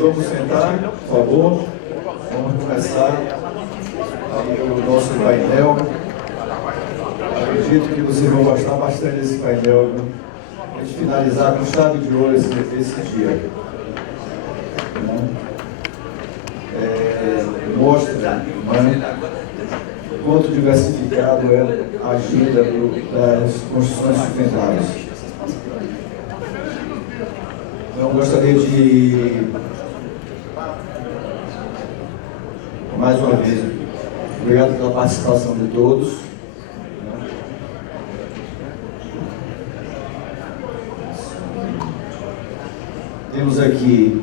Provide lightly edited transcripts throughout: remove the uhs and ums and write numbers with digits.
vamos sentar, por favor. Vamos começar aí o nosso painel. Acredito que vocês vão gostar bastante desse painel. A gente finalizar com chave de ouro esse dia. Mostra quanto diversificado é a agenda das construções sustentáveis. Então, gostaria de, mais uma vez, obrigado pela participação de todos. Temos aqui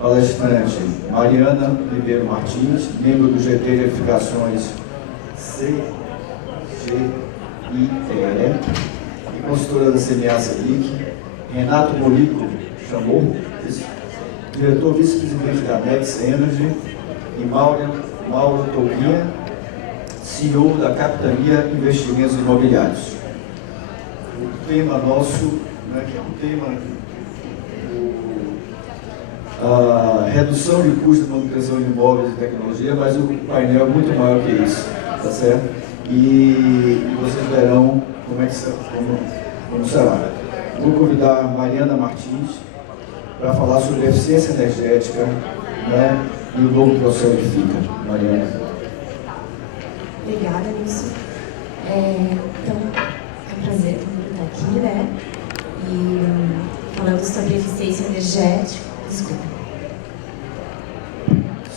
palestrante Mariana Ribeiro Martins, membro do GT de Edificações CGIE e consultora da CMA CELIC, Renato Molico, diretor vice-presidente da Nex Energy, e Mauro Toguinha, CEO da Capitania Investimentos Imobiliários. O tema nosso, que é um tema a redução de custo de manutenção de imóveis e tecnologia, mas o painel é muito maior que isso, tá certo? E vocês verão como será. Vou convidar a Mariana Martins para falar sobre eficiência energética, e o novo Procel Edifica. Mariana. Obrigada, Nilson. Então, é um prazer estar aqui, E falando sobre eficiência energética. Desculpa.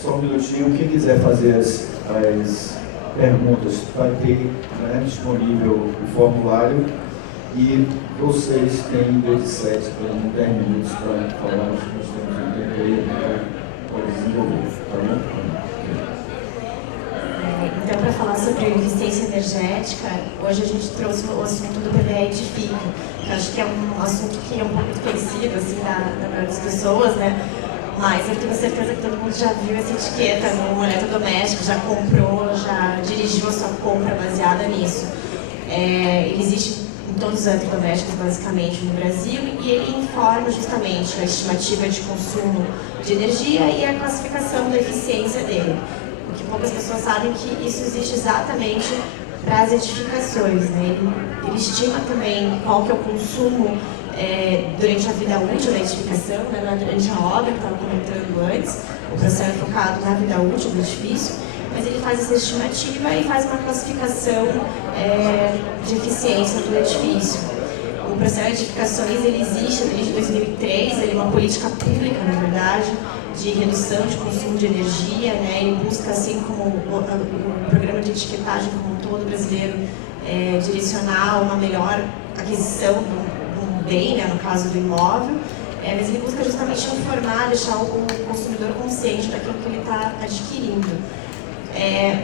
Só um minutinho, quem quiser fazer as perguntas, vai ter disponível o formulário e vocês têm desde 7 a 10 minutos para falar, nós temos um tempo aí para desenvolver, tá bom? Então, para falar sobre eficiência energética, hoje a gente trouxe o assunto do PBE Edifica, que acho que é um assunto que é um pouco desconhecido, assim, da maioria das pessoas, Mas eu tenho certeza que todo mundo já viu essa etiqueta no eletrodoméstico, já comprou, já dirigiu a sua compra baseada nisso. Ele existe em todos os eletrodomésticos, basicamente, no Brasil, e ele informa justamente a estimativa de consumo de energia e a classificação da eficiência dele. O que poucas pessoas sabem que isso existe exatamente para as edificações, Ele estima também qual que é o consumo durante a vida útil da edificação, não é durante a obra, que eu estava comentando antes. O processo é focado na vida útil do edifício, mas ele faz essa estimativa e faz uma classificação de eficiência do edifício. O processo de edificações ele existe desde 2003, ele é uma política pública, na verdade, de redução de consumo de energia, Ele busca, assim como o programa de etiquetagem como um todo brasileiro, direcionar uma melhor aquisição de um bem, no caso do imóvel, mas ele busca justamente informar, deixar o consumidor consciente daquilo que ele está adquirindo.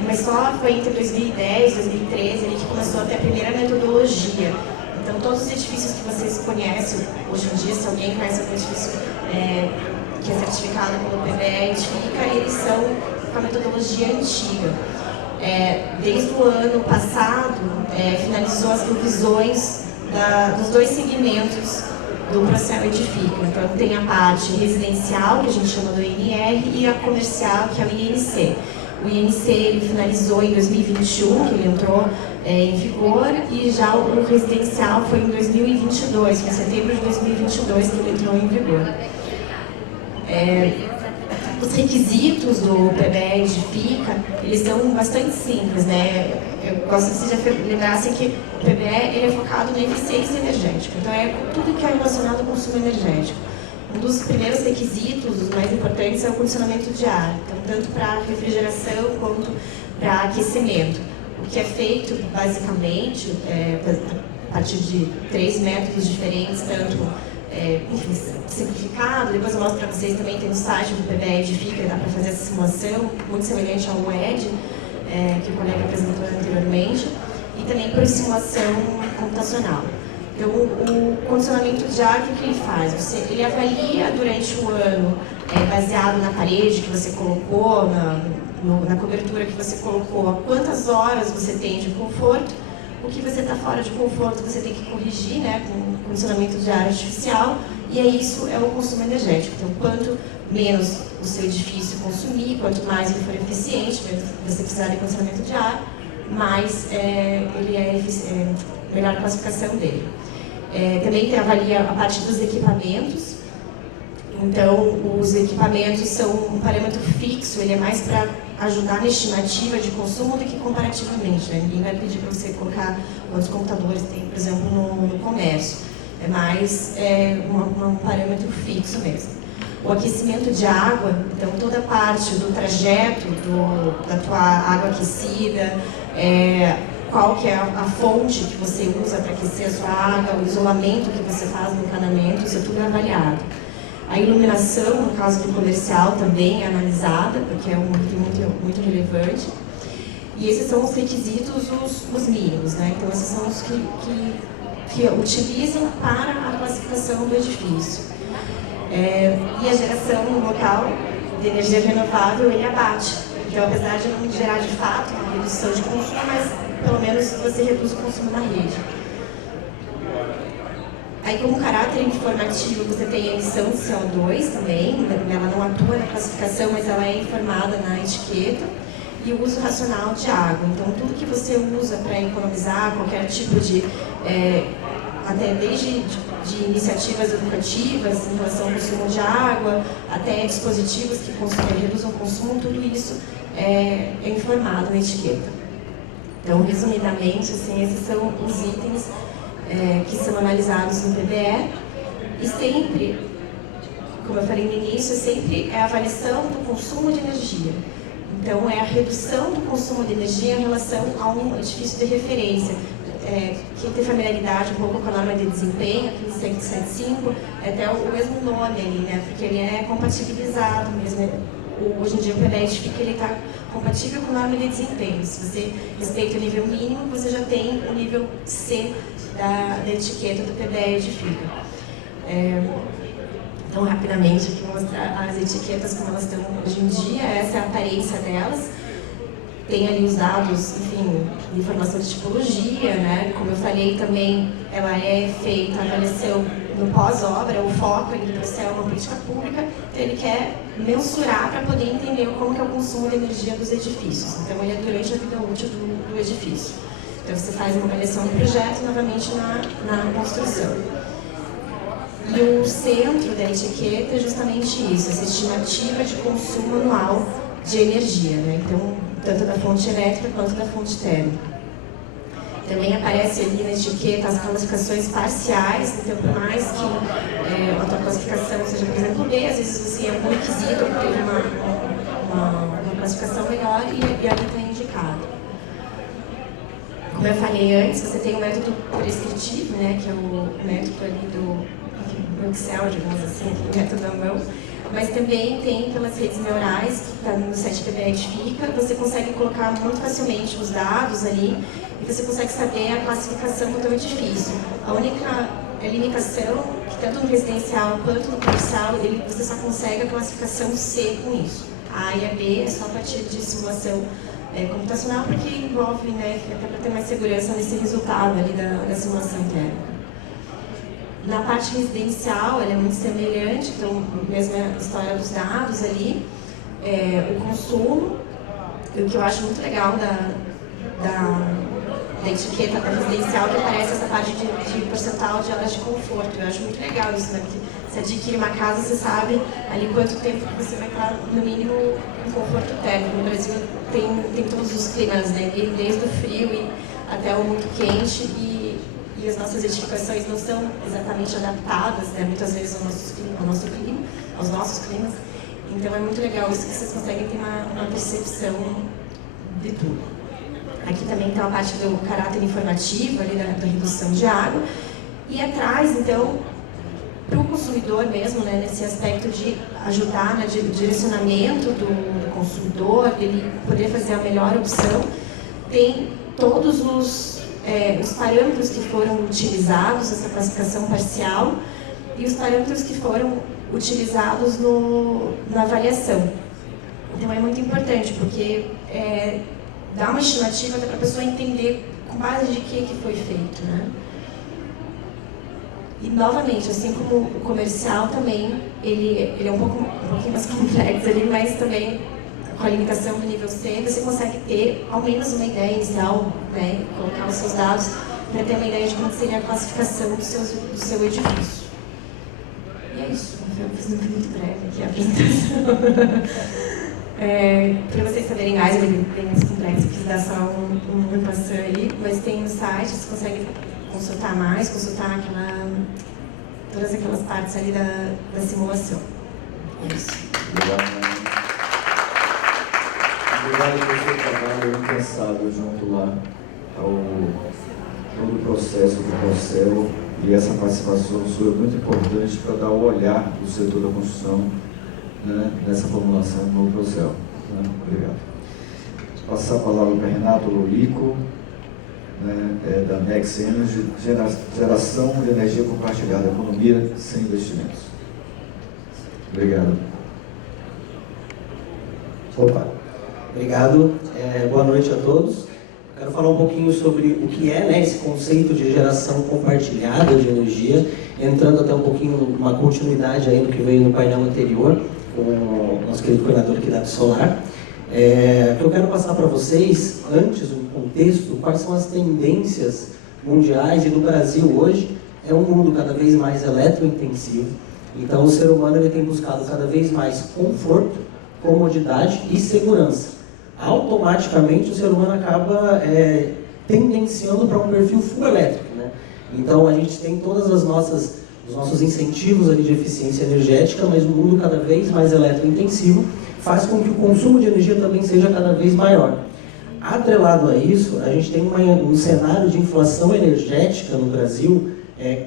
Mas só foi entre 2010 e 2013 ele que começou a ter a primeira metodologia. Então, todos os edifícios que vocês conhecem hoje em dia, se alguém conhece algum edifício que é certificado pelo PBE Edifica, eles são com a metodologia antiga. Desde o ano passado, finalizou as revisões dos dois segmentos do Procel Edifica. Então, tem a parte residencial, que a gente chama do INR, e a comercial, que é o INC. O INC ele finalizou em 2021, que ele entrou em vigor, e já o residencial foi em 2022, em setembro de 2022 que ele entrou em vigor. Os requisitos do PBE Edifica, eles são bastante simples, Eu gosto que vocês já lembrassem que o PBE ele é focado na eficiência energética, então tudo que é relacionado ao consumo energético. Um dos primeiros requisitos, os mais importantes, é o condicionamento de ar, então tanto para refrigeração quanto para aquecimento. O que é feito, basicamente, a partir de 3 métodos diferentes, tanto simplificado, depois eu mostro para vocês também, tem no site do PBE Edifica, dá para fazer essa simulação, muito semelhante ao WED, que o colega apresentou anteriormente, e também por simulação computacional. Então, o condicionamento de ar, o que ele faz? Ele avalia durante o ano, baseado na parede que você colocou, na cobertura que você colocou, quantas horas você tem de conforto. O que você está fora de conforto, você tem que corrigir, com condicionamento de ar artificial, e isso é o consumo energético. Então, quanto menos o seu edifício consumir, quanto mais ele for eficiente, menos você precisar de condicionamento de ar, mais melhor a classificação dele. Também avalia a parte dos equipamentos. Então, os equipamentos são um parâmetro fixo, ele é mais para ajudar na estimativa de consumo do que comparativamente, né? Ninguém vai pedir para você colocar quantos computadores tem, por exemplo, no comércio. É mais um parâmetro fixo mesmo. O aquecimento de água, então toda a parte do trajeto da tua água aquecida, qual que é a fonte que você usa para aquecer a sua água, o isolamento que você faz no encanamento, isso tudo é avaliado. A iluminação, no caso do comercial, também é analisada, porque é um item muito relevante. E esses são os requisitos, os mínimos, né? Então, esses são os que utilizam para a classificação do edifício. E a geração no local de energia renovável, ele abate. Então, apesar de não gerar de fato uma redução de consumo, mas pelo menos você reduz o consumo na rede. Aí, como caráter informativo, você tem a emissão de CO2 também, ela não atua na classificação, mas ela é informada na etiqueta, e o uso racional de água. Então, tudo que você usa para economizar, qualquer tipo de, até desde de iniciativas educativas em relação ao consumo de água, até dispositivos que reduzam o consumo, tudo isso é informado na etiqueta. Então, resumidamente, assim, esses são os itens que são analisados no PBE, e sempre, como eu falei no início, sempre é a avaliação do consumo de energia. Então, é a redução do consumo de energia em relação a um edifício de referência. Quem tem familiaridade um pouco com a norma de desempenho, aqui no 175, é até o mesmo nome ali, né? Porque ele é compatibilizado mesmo. Hoje em dia o PBE edifica, ele está compatível com a norma de desempenho. Se você respeita o nível mínimo, você já tem o nível C da etiqueta do PBE edifica. Então, rapidamente, aqui vou mostrar as etiquetas como elas estão hoje em dia. Essa é a aparência delas. Tem ali os dados, enfim, informação de tipologia, né? Como eu falei também, ela é feita a avaliação no pós-obra, o foco ali do céu é uma política pública, então ele quer mensurar para poder entender como que é o consumo de energia dos edifícios. Então, ele é durante a vida útil do edifício. Então, você faz uma avaliação do projeto novamente na construção. E o centro da etiqueta é justamente isso, essa estimativa de consumo anual de energia, né? Então, tanto da fonte elétrica quanto da fonte térmica. Também aparece ali na etiqueta as classificações parciais, então por mais que a tua classificação seja, por exemplo, B, às vezes você é um requisito ou tem uma classificação melhor e ali está indicado. Como eu falei antes, você tem o método prescritivo, né, que é o método ali do Excel, digamos assim, o método da mão. Mas também tem pelas redes neurais, que está no site PBE Edifica, você consegue colocar muito facilmente os dados ali e você consegue saber a classificação do teu edifício. A única limitação, que tanto no residencial quanto no comercial, você só consegue a classificação C com isso. A A e a B é só a partir de simulação computacional, porque envolve, né, até para ter mais segurança nesse resultado ali da simulação térmica. Na parte residencial, ela é muito semelhante, então, mesma história dos dados ali, o consumo, o que eu acho muito legal da etiqueta da residencial, que aparece essa parte de percentual de horas de conforto. Eu acho muito legal isso, né? Porque você adquire uma casa, você sabe ali quanto tempo que você vai estar, no mínimo, em conforto térmico. No Brasil tem todos os climas, né? Desde o frio até o muito quente, e as nossas edificações não são exatamente adaptadas, né, muitas vezes aos nossos climas. Então é muito legal isso, que vocês conseguem ter uma percepção de tudo. Aqui também tem a parte do caráter informativo, ali da redução de água. E atrás, então, para o consumidor mesmo, né, nesse aspecto de ajudar no direcionamento do consumidor, ele poder fazer a melhor opção, tem todos os parâmetros que foram utilizados nessa classificação parcial e os parâmetros que foram utilizados na avaliação. Então é muito importante, porque dá uma estimativa para a pessoa entender com base de que foi feito, né? E, novamente, assim como o comercial também, ele é um pouquinho mais complexo ali, mas também com a limitação do nível C, você consegue ter ao menos uma ideia inicial, né, colocar os seus dados para ter uma ideia de como seria a classificação do seu edifício. E é isso, eu fiz muito breve aqui a apresentação. Para vocês saberem mais, ele é bem mais complexo, preciso dar só um passão ali, mas tem no site, você consegue consultar mais, todas aquelas partes ali da simulação. É isso. Obrigado. Obrigado pelo seu trabalho incansável junto lá ao todo o processo do Procel, e essa participação sua é muito importante para dar o olhar do setor da construção, né, nessa formulação do novo Procel. Né? Obrigado. Vou passar a palavra para Renato Lolico, né, da Nex Energy, geração de energia compartilhada, economia sem investimentos. Obrigado. Opa, obrigado. Boa noite a todos. Quero falar um pouquinho sobre o que é, né, esse conceito de geração compartilhada de energia, entrando até um pouquinho numa continuidade aí do que veio no painel anterior, com o nosso querido coordenador aqui da Solar. O que eu quero passar para vocês, antes do contexto, quais são as tendências mundiais e do Brasil hoje. É um mundo cada vez mais eletrointensivo, então o ser humano ele tem buscado cada vez mais conforto, comodidade e segurança. Automaticamente o ser humano acaba tendenciando para um perfil full elétrico, né? Então a gente tem todas os nossos incentivos ali de eficiência energética, mas o mundo cada vez mais eletrointensivo faz com que o consumo de energia também seja cada vez maior. Atrelado a isso, a gente tem um cenário de inflação energética no Brasil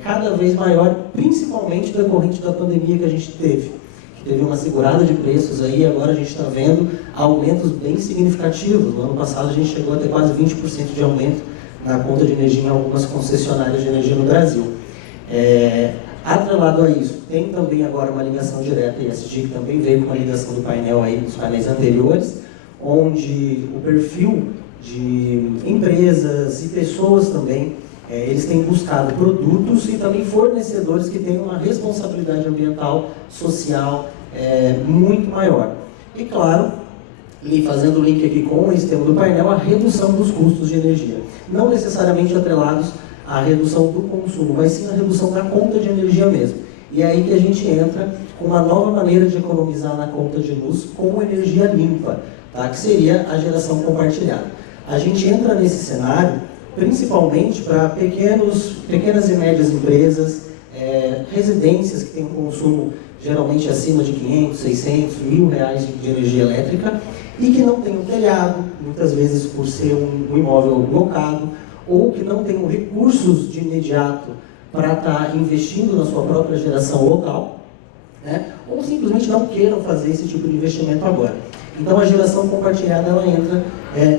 cada vez maior, principalmente decorrente da pandemia que a gente teve. Teve uma segurada de preços aí, agora a gente está vendo aumentos bem significativos. No ano passado a gente chegou a ter quase 20% de aumento na conta de energia em algumas concessionárias de energia no Brasil. Atrelado a isso, tem também agora uma ligação direta ESG, que também veio com uma ligação do painel aí, dos painéis anteriores, onde o perfil de empresas e pessoas também, eles têm buscado produtos e também fornecedores que têm uma responsabilidade ambiental, social, muito maior. E claro, e fazendo o link aqui com esse tema do painel, a redução dos custos de energia. Não necessariamente atrelados à redução do consumo, mas sim a redução da conta de energia mesmo. E é aí que a gente entra com uma nova maneira de economizar na conta de luz com energia limpa, tá? Que seria a geração compartilhada. A gente entra nesse cenário principalmente para pequenas e médias empresas, residências que têm um consumo geralmente acima de 500, 600, R$1.000 de energia elétrica e que não tem um telhado, muitas vezes por ser um imóvel locado, ou que não tenham recursos de imediato para estar investindo na sua própria geração local, né? Ou simplesmente não queiram fazer esse tipo de investimento agora. Então a geração compartilhada ela entra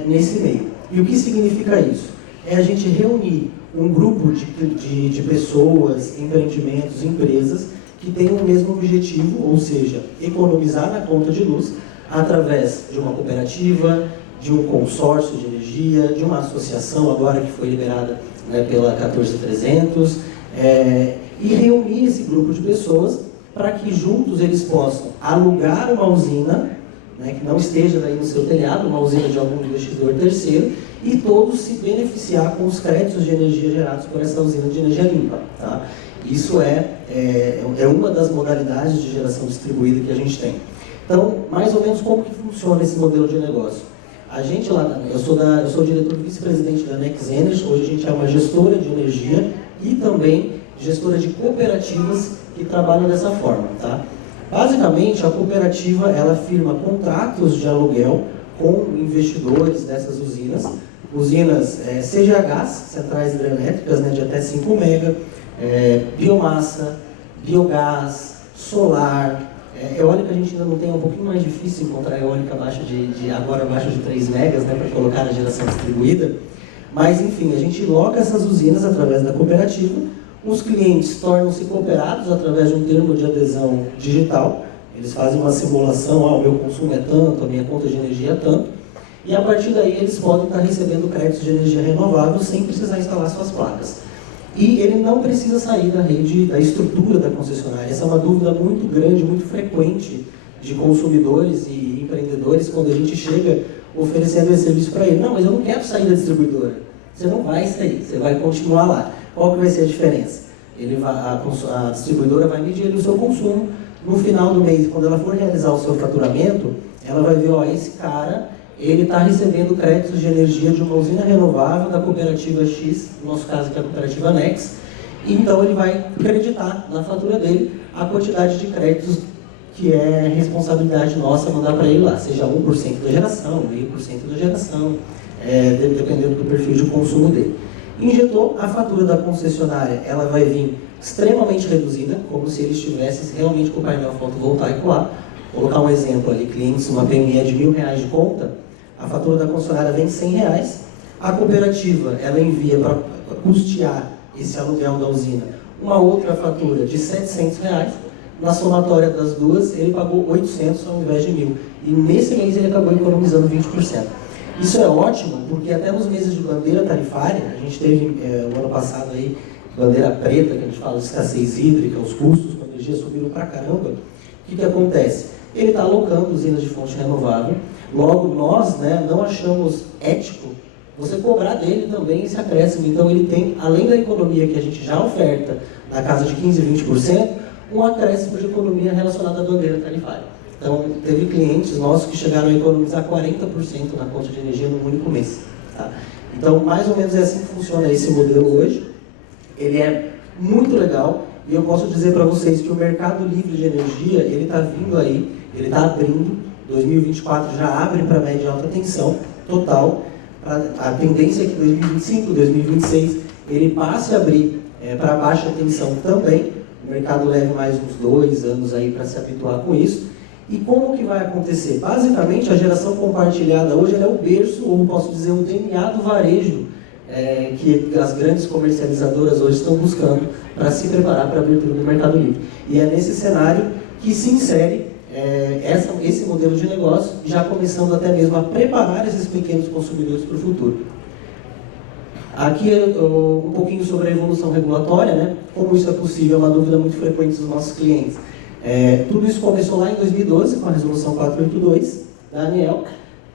nesse meio. E o que significa isso? É a gente reunir um grupo de pessoas, empreendimentos, empresas que têm o mesmo objetivo, ou seja, economizar na conta de luz através de uma cooperativa, de um consórcio de energia, de uma associação agora que foi liberada, né, pela 14300, e reunir esse grupo de pessoas para que juntos eles possam alugar uma usina, né, que não esteja daí no seu telhado, uma usina de algum investidor terceiro, e todos se beneficiar com os créditos de energia gerados por essa usina de energia limpa. Tá? Isso é uma das modalidades de geração distribuída que a gente tem. Então, mais ou menos como que funciona esse modelo de negócio? A gente lá, eu sou diretor vice-presidente da Nex Energy, hoje a gente é uma gestora de energia e também gestora de cooperativas que trabalham dessa forma. Tá? Basicamente, a cooperativa ela firma contratos de aluguel com investidores dessas usinas CGHs, centrais hidrelétricas, né, de até 5 mega, biomassa, biogás, solar. Eólica a gente ainda não tem, é um pouquinho mais difícil encontrar eólica agora abaixo de 3 megas, né, para colocar na geração distribuída. Mas, enfim, a gente loca essas usinas através da cooperativa, os clientes tornam-se cooperados através de um termo de adesão digital, eles fazem uma simulação, o meu consumo é tanto, a minha conta de energia é tanto, e a partir daí eles podem estar recebendo créditos de energia renovável sem precisar instalar suas placas. E ele não precisa sair da rede, da estrutura da concessionária. Essa é uma dúvida muito grande, muito frequente de consumidores e empreendedores quando a gente chega oferecendo esse serviço para ele. Não, mas eu não quero sair da distribuidora. Você não vai sair, você vai continuar lá. Qual que vai ser a diferença? A distribuidora vai medir o seu consumo. No final do mês, quando ela for realizar o seu faturamento, ela vai ver, ó, esse cara, ele está recebendo créditos de energia de uma usina renovável da cooperativa X, no nosso caso que é a cooperativa Nex, e então ele vai acreditar na fatura dele a quantidade de créditos que é responsabilidade nossa mandar para ele lá, seja 1% da geração, 0,5% da geração, dependendo do perfil de consumo dele. Injetou, a fatura da concessionária, ela vai vir extremamente reduzida, como se ele estivesse realmente com o painel fotovoltaico lá. Vou colocar um exemplo ali, clientes, uma PME de R$1.000 de conta, a fatura da concessionária vem R$100, a cooperativa, ela envia para custear esse aluguel da usina uma outra fatura de R$700, na somatória das duas, ele pagou 800 ao invés de 1.000. E nesse mês ele acabou economizando 20%. Isso é ótimo, porque até nos meses de bandeira tarifária, a gente teve o ano passado aí, bandeira preta, que a gente fala de escassez hídrica, os custos com energia subiram pra caramba. O que acontece? Ele está alocando usinas de fonte renovável, logo nós, né, não achamos ético você cobrar dele também esse acréscimo. Então ele tem, além da economia que a gente já oferta na casa de 15% a 20%, um acréscimo de economia relacionada à bandeira tarifária. Então, teve clientes nossos que chegaram a economizar 40% na conta de energia num único mês. Tá? Então, mais ou menos é assim que funciona esse modelo hoje. Ele é muito legal e eu posso dizer para vocês que o mercado livre de energia, ele está vindo aí, ele está abrindo. 2024 já abre para média e alta tensão total. A tendência é que 2025, 2026, ele passe a abrir para baixa tensão também. O mercado leve mais uns 2 anos aí para se habituar com isso. E como que vai acontecer? Basicamente, a geração compartilhada hoje ela é o berço, ou posso dizer, o DNA do varejo, que as grandes comercializadoras hoje estão buscando para se preparar para a abertura do mercado livre. E é nesse cenário que se insere esse modelo de negócio, já começando até mesmo a preparar esses pequenos consumidores para o futuro. Aqui um pouquinho sobre a evolução regulatória, né? Como isso é possível, é uma dúvida muito frequente dos nossos clientes. Tudo isso começou lá em 2012, com a resolução 482 da ANEEL.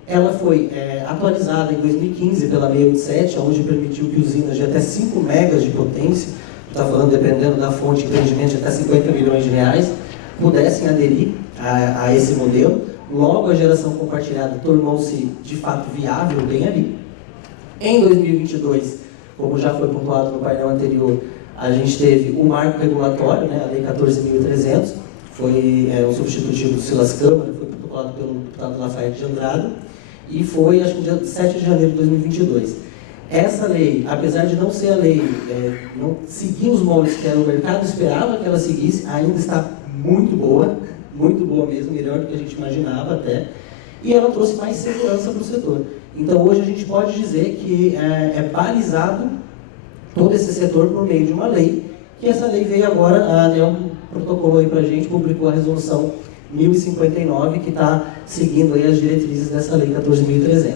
Ela foi atualizada em 2015 pela 687, onde permitiu que usinas de até 5 megas de potência, está falando dependendo da fonte de empreendimento de até 50 milhões de reais, pudessem aderir a esse modelo. Logo, a geração compartilhada tornou-se de fato viável bem ali. Em 2022, como já foi pontuado no painel anterior, a gente teve o marco regulatório, né, a Lei 14.300, foi um substitutivo do Silas Câmara, foi protocolado pelo deputado Lafayette de Andrade, e foi, acho que dia 7 de janeiro de 2022. Essa lei, apesar de não ser a lei, não seguir os moldes que o mercado esperava que ela seguisse, ainda está muito boa mesmo, melhor do que a gente imaginava até, e ela trouxe mais segurança para o setor. Então hoje a gente pode dizer que é balizado todo esse setor por meio de uma lei, que essa lei veio agora, a ANEEL protocolou aí para a gente, publicou a resolução 1059, que está seguindo aí as diretrizes dessa lei 14.300.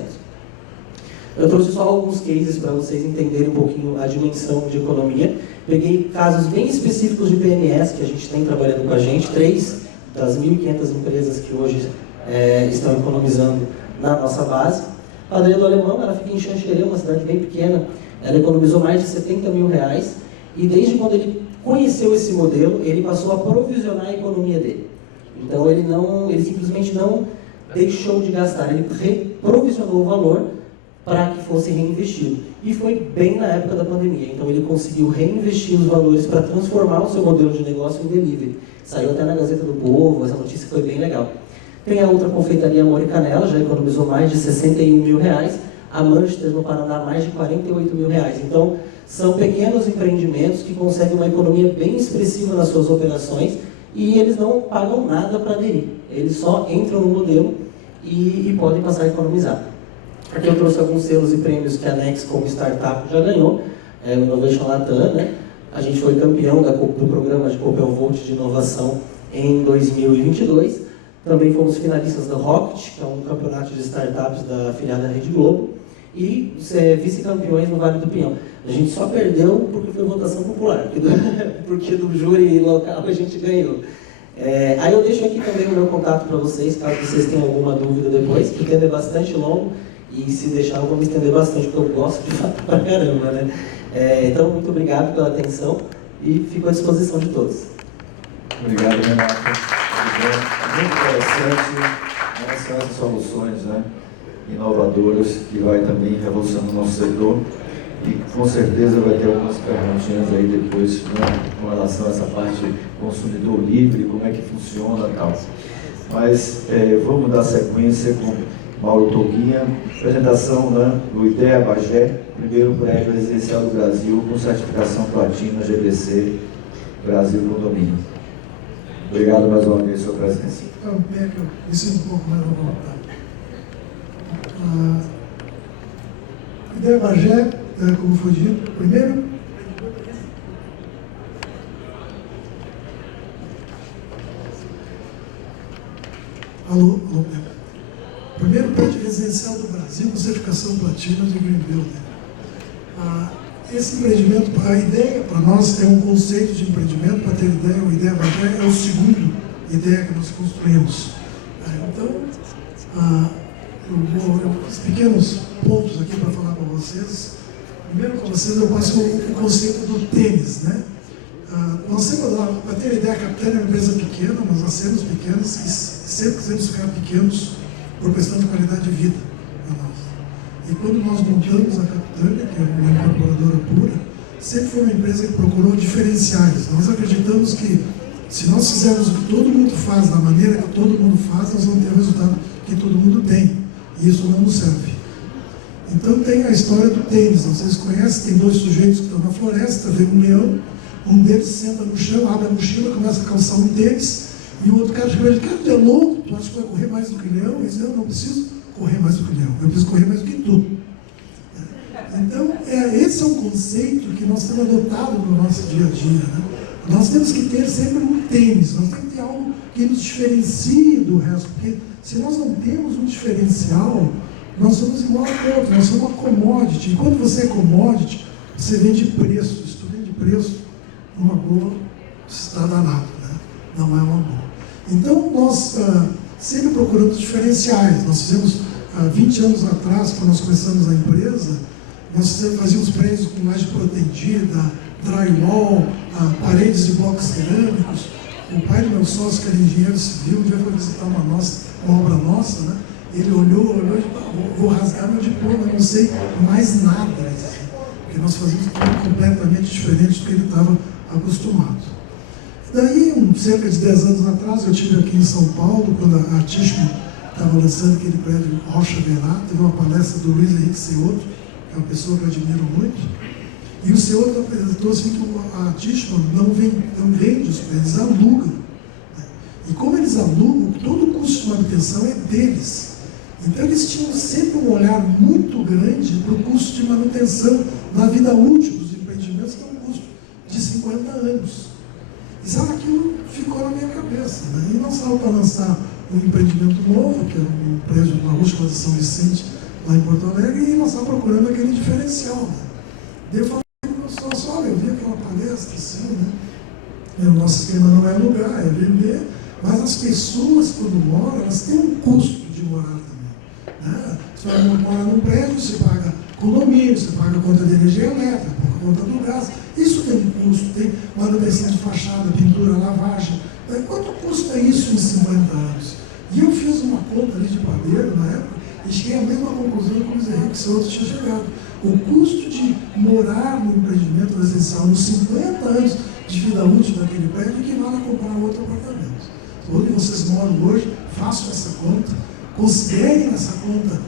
Eu trouxe só alguns cases para vocês entenderem um pouquinho a dimensão de economia. Peguei casos bem específicos de PMS que a gente tem trabalhando com a gente, 3 das 1.500 empresas que hoje estão economizando na nossa base. A Padaria do Alemão, ela fica em Xanxerê, uma cidade bem pequena, ela economizou mais de 70 mil reais, e desde quando ele conheceu esse modelo, ele passou a provisionar a economia dele. Então ele simplesmente não deixou de gastar, ele provisionou o valor para que fosse reinvestido. E foi bem na época da pandemia, então ele conseguiu reinvestir os valores para transformar o seu modelo de negócio em delivery. Saiu até na Gazeta do Povo, essa notícia foi bem legal. Tem a outra confeitaria Amor e Canela, já economizou mais de 61 mil reais. A Manchester, no Paraná, mais de 48 mil reais. Então, são pequenos empreendimentos que conseguem uma economia bem expressiva nas suas operações e eles não pagam nada para aderir. Eles só entram no modelo e podem passar a economizar. Aqui eu trouxe alguns selos e prêmios que a Nex, como startup, já ganhou. O Innovation Latam, né? A gente foi campeão do programa de Copel Volt de inovação em 2022. Também fomos finalistas da Rocket, que é um campeonato de startups da afiliada Rede Globo. e vice-campeões no Vale do Pinhão. A gente só perdeu porque foi votação popular, porque do júri local a gente ganhou. Aí eu deixo aqui também o meu contato para vocês, caso vocês tenham alguma dúvida depois, que o tema é bastante longo e se deixar eu vou me estender bastante, porque eu gosto de falar pra caramba, né? Então, muito obrigado pela atenção e fico à disposição de todos. Obrigado, Renato. Muito interessante, né? São essas soluções, né, inovadoras que vai também revolucionando o nosso setor e com certeza vai ter algumas perguntinhas aí depois, né, com relação a essa parte consumidor livre, como é que funciona e tal. Mas vamos dar sequência com Mauro Toguinha, apresentação, né, do IDEA Bagé, primeiro prédio residencial do Brasil com certificação platina GBC Brasil Condomínio. Obrigado mais uma vez pela sua presença. Então, bem, eu me sinto um pouco mais à vontade. IDEA Bagé, como foi dito, primeiro, alô, primeiro prédio residencial do Brasil com certificação platina de Green Building. Esse empreendimento, a ideia para nós é um conceito de empreendimento, para ter ideia, o IDEA Bagé é o segundo IDEA que nós construímos. Então, eu vou pequenos pontos aqui para falar com vocês. Primeiro com vocês eu passo o conceito do tênis, né? Nós temos, para ter ideia, a Capitânia é uma empresa pequena, nós nascemos pequenos e sempre quisemos ficar pequenos por questão de qualidade de vida. E quando nós montamos a Capitânia, que é uma incorporadora pura, sempre foi uma empresa que procurou diferenciais. Nós acreditamos que se nós fizermos o que todo mundo faz, da maneira que todo mundo faz, nós vamos ter o resultado que todo mundo tem. E isso não nos serve. Então tem a história do tênis. Vocês conhecem, tem dois sujeitos que estão na floresta, vem um leão, um deles senta no chão, abre a mochila, começa a calçar um tênis, e o outro cara chega e diz, cara, tu é louco? Tu acha que vai correr mais do que o leão? Ele diz, não preciso correr mais do que o leão, eu preciso correr mais do que tu. Então, esse é um conceito que nós temos adotado no nosso dia a dia. Né? Nós temos que ter sempre um tênis, nós temos que ter algo que nos diferencie do resto, porque se nós não temos um diferencial, nós somos igual a outro, nós somos uma commodity. E quando você é commodity, você vende preço. Se tu vende preço, uma boa, você está danado, né? Não é uma boa. Então, nós sempre procuramos diferenciais. Nós fizemos, 20 anos atrás, quando nós começamos a empresa, nós fazíamos prédios com laje protegida, drywall, paredes de blocos cerâmicos. O pai do meu sócio, que era engenheiro civil, um dia foi visitar uma obra nossa, né? Ele olhou e disse, vou rasgar meu diploma, eu não sei mais nada. Porque nós fazíamos tudo completamente diferente do que ele estava acostumado. Daí, cerca de 10 anos atrás, eu estive aqui em São Paulo, quando a Tishman estava lançando aquele prédio Rocha Verá, teve uma palestra do Luiz Henrique Cioto, que é uma pessoa que eu admiro muito, e o Cioto apresentou assim que a Tishman não vende os prédios, alugam. E como eles alugam, todo o custo de manutenção é deles. Então eles tinham sempre um olhar muito grande para o custo de manutenção na vida útil dos empreendimentos, que é um custo de 50 anos. E sabe, aquilo ficou na minha cabeça. Né? E nós estávamos para lançar um empreendimento novo, que é um prédio na Rústica de São Vicente, lá em Porto Alegre, e nós estávamos procurando aquele diferencial. Né? Daí eu falei para o meu sócio, olha, eu vi aquela palestra assim, né? O nosso esquema não é alugar, é vender, mas as pessoas, quando moram, elas têm um custo de morar também. Né? Você vai morar num prédio, você paga condomínio, você paga conta de energia elétrica, conta do gás. Isso tem um custo, tem manutenção de fachada, pintura, lavagem. Quanto custa isso em 50 anos? E eu fiz uma conta ali de padeiro na época e cheguei à mesma conclusão que o Luiz Henrique Cioto tinha chegado. O custo de morar no empreendimento residencial nos 50 anos de vida útil daquele prédio equivale a comprar outro apartamento. Onde vocês moram hoje, façam essa conta, considerem essa conta.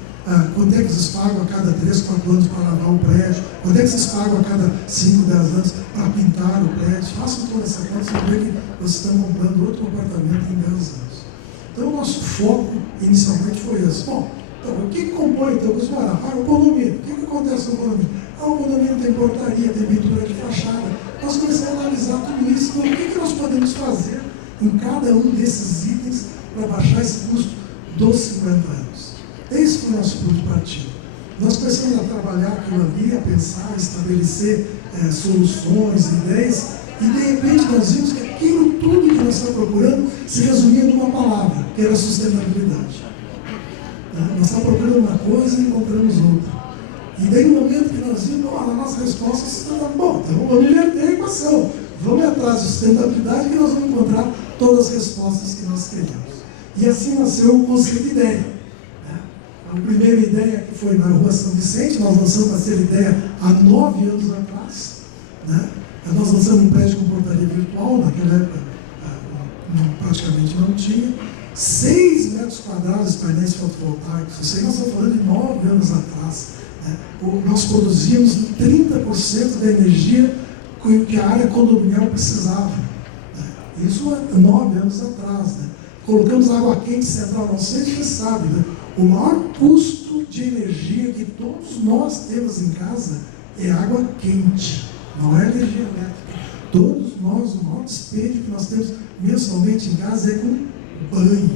Quanto é que vocês pagam a cada 3, 4 anos para lavar o prédio? Quanto é que vocês pagam a cada 5, 10 anos para pintar o prédio? Façam toda essa conta, você vê que vocês estão comprando outro apartamento em 10 anos. Então, o nosso foco inicialmente foi esse. Bom, então, o que compõe então os baratos? O condomínio. O que acontece no condomínio? O condomínio tem portaria, tem pintura de fachada. Nós começamos a analisar tudo isso. Então, o que nós podemos fazer em cada um desses itens para baixar esse custo dos 50 anos? Esse foi o nosso ponto de partida. Nós começamos a trabalhar aquilo ali, a pensar, a estabelecer soluções, ideias, e de repente nós vimos que aquilo tudo que nós estávamos procurando se resumia numa palavra, que era sustentabilidade. Nós estávamos procurando uma coisa e encontramos outra. E daí no momento que nós vimos, a nossa resposta está bom, então vamos inverter a equação. Vamos atrás de sustentabilidade que nós vamos encontrar todas as respostas que nós queremos. E assim nasceu o conceito de ideia. A primeira ideia que foi na Rua São Vicente, nós lançamos essa ideia há 9 anos atrás. Nós lançamos um prédio com portaria virtual, naquela época praticamente não tinha. 6 metros quadrados de painéis fotovoltaicos, isso aí nós estamos falando de 9 anos atrás. Nós produzíamos 30% da energia que a área condominial precisava. Isso há 9 anos atrás. Colocamos água quente central, não sei se você sabe, o maior custo de energia que todos nós temos em casa é água quente, não é energia elétrica. Todos nós, o maior dispêndio que nós temos mensalmente em casa é com banho,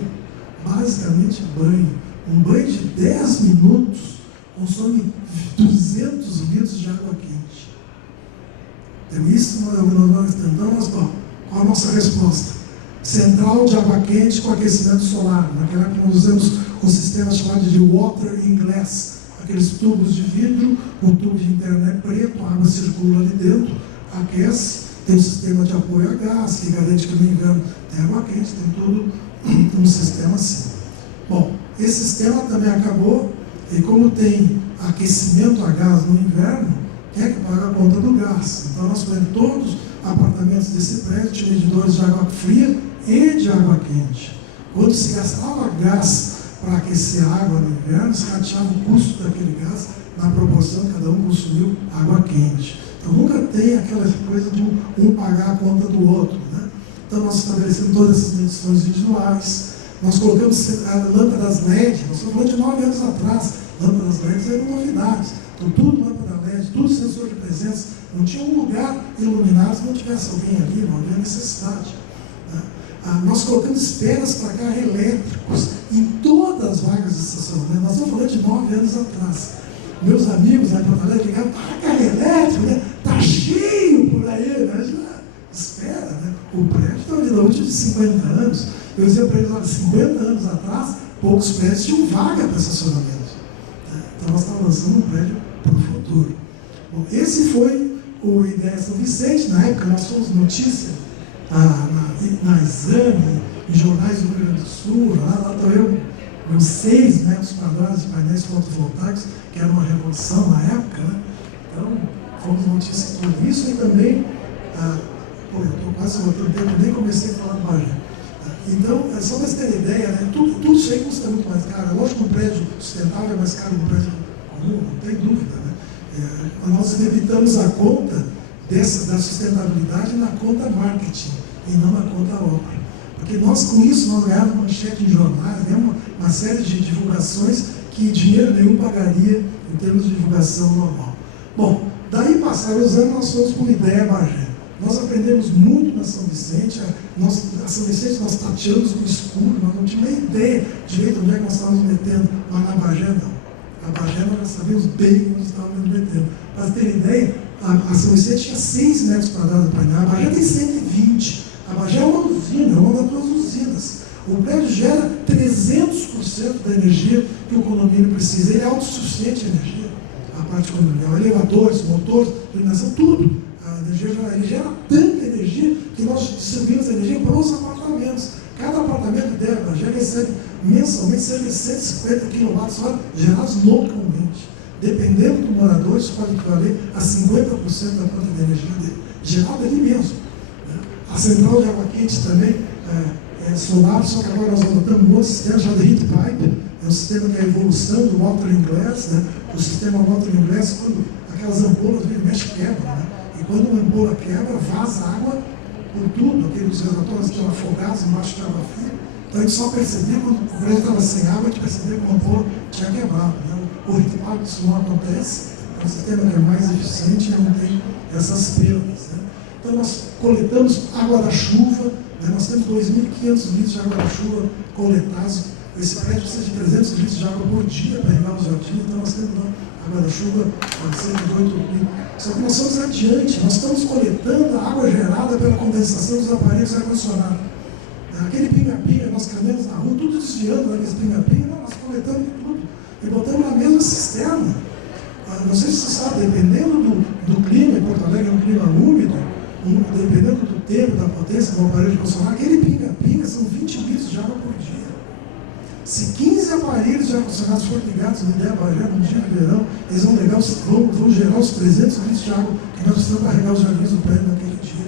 basicamente banho. Um banho de 10 minutos consome 200 litros de água quente. Então isso nós tentamos, qual a nossa resposta? Central de água quente com aquecimento solar. Naquela época nós usamos um sistema chamado de water in glass, aqueles tubos de vidro, o tubo de internet preto, a água circula ali dentro, aquece, tem um sistema de apoio a gás, que garante que no inverno tem água quente, tem tudo um sistema assim. Bom, esse sistema também acabou, e como tem aquecimento a gás no inverno, quem é que paga a conta do gás? Então nós temos todos os apartamentos desse prédio, tinha medidores de água fria e de água quente. Quando se gastava gás para aquecer a água no inverno, se rateava o custo daquele gás na proporção que cada um consumiu água quente. Então nunca tem aquela coisa de um pagar a conta do outro. Então nós estabelecemos todas essas medições visuais, nós colocamos lâmpadas LED, nós estamos falando de 9 anos atrás, lâmpadas LED eram novidades. Então tudo lâmpada LED, tudo sensor de presença, não tinha um lugar iluminado se não tivesse alguém ali, não havia necessidade. Nós colocamos esperas para carros elétricos em todas as vagas de estacionamento. Nós estamos falando de 9 anos atrás. Meus amigos lá em Porto Alegre ligaram, carro elétrico, está cheio por aí. Espera, o prédio está ali na última de 50 anos. Eu dizia para eles, olha, 50 anos atrás, poucos prédios tinham vaga para estacionamento. Então nós estamos lançando um prédio para o futuro. Bom, esse foi o Ideia São Vicente. Na época nós fomos notícia na Exame, em jornais do Rio Grande do Sul, lá estou eu, meus 6 metros quadrados de painéis fotovoltaicos, que era uma revolução na época, Então, fomos notícia de tudo isso e também, eu estou quase botando tempo, nem comecei a falar do Bagé. Então, só para você ter ideia, tudo isso aí custa muito mais caro. Lógico que um prédio sustentável é mais caro que um prédio comum, não tem dúvida, nós evitamos a conta da sustentabilidade na conta marketing e não na conta obra. Porque nós, com isso, nós ganhamos manchete em jornais, ganhamos uma série de divulgações que dinheiro nenhum pagaria em termos de divulgação normal. Bom, daí passaram os anos, nós fomos com Ideia Bagé. Nós aprendemos muito na São Vicente, a São Vicente nós tateamos no escuro, nós não tínhamos nem ideia direito onde é que nós estávamos metendo, mas na Bagé não. A Bagé nós já sabíamos bem onde estávamos metendo. Para ter ideia, a São Vicente tinha 6 metros quadrados de painel, a Bagé tem 120. A Bagé é uma usina, é uma das 2 usinas. O prédio gera 300% da energia que o condomínio precisa. Ele é autossuficiente em energia, a parte condominial, elevadores, motores, iluminação, tudo. Ele gera tanta energia que nós distribuímos a energia para os apartamentos. Cada apartamento dela, a Bagé recebe mensalmente cerca de 150 kWh gerados localmente. Dependendo do morador, isso pode equivaler a 50% da conta de energia dele, gerada ali mesmo. A central de água quente também é solar, só que agora nós adotamos um outro sistema chamado heat pipe, é um sistema que é a evolução do water in glass, O sistema water in glass, quando aquelas ampolas mexe quebra, E quando uma ampola quebra, vaza água por tudo, aqueles reservatórios que estão afogados embaixo de água fria. Então a gente só percebia quando o prédio estava sem água, a gente percebia que uma ampola tinha quebrado. O heat pipe isso não acontece, é um sistema que é mais eficiente e não tem essas perdas. Então nós coletamos água da chuva, nós temos 2.500 litros de água da chuva coletados esse prédio precisa de 300 litros de água por dia para regar os jardins, então nós temos lá água da chuva, 108 litros. Só que nós estamos adiante, nós estamos coletando a água gerada pela condensação dos aparelhos de ar-condicionado. Aquele pinga-pinga, nós caminhamos na rua, tudo desviando daqueles pinga-pinga, nós coletamos tudo e botamos na mesma cisterna. Não sei se você sabe, dependendo do clima, em Porto Alegre é um clima úmido, dependendo do tempo, da potência do aparelho de ar-condicionado, aquele pinga-pinga são 20 litros de água por dia. Se 15 aparelhos de ar-condicionado forem ligados no ideia no dia de verão, eles vão gerar os 300 litros de água que nós precisamos para regar os jardins do prédio naquele dia.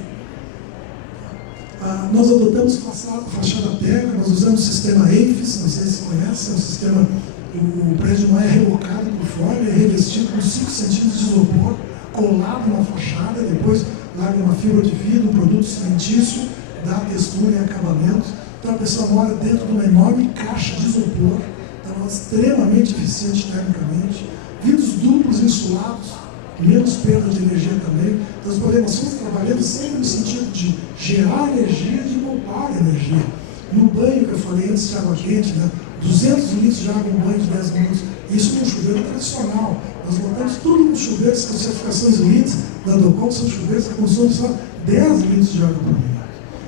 Nós adotamos fachada térmica, nós usamos o sistema EIFES, não sei se conhece, é um sistema, o prédio não é rebocado por fora, ele é revestido com 5 centímetros de isopor, colado na fachada, depois larga uma fibra de vidro, um produto cimentício, dá textura e acabamento. Então a pessoa mora dentro de uma enorme caixa de isopor, então é extremamente eficiente termicamente, vidros duplos insulados, menos perda de energia também. Então nós estamos trabalhando sempre no sentido de gerar energia e de poupar energia. No banho que eu falei antes de água quente, 200 litros de água em banho de 10 minutos, isso num chuveiro tradicional. Nós botamos tudo nos chuveiros com certificações LEED da DOCOM, são chuveiros que consomem só 10 litros de água por minuto.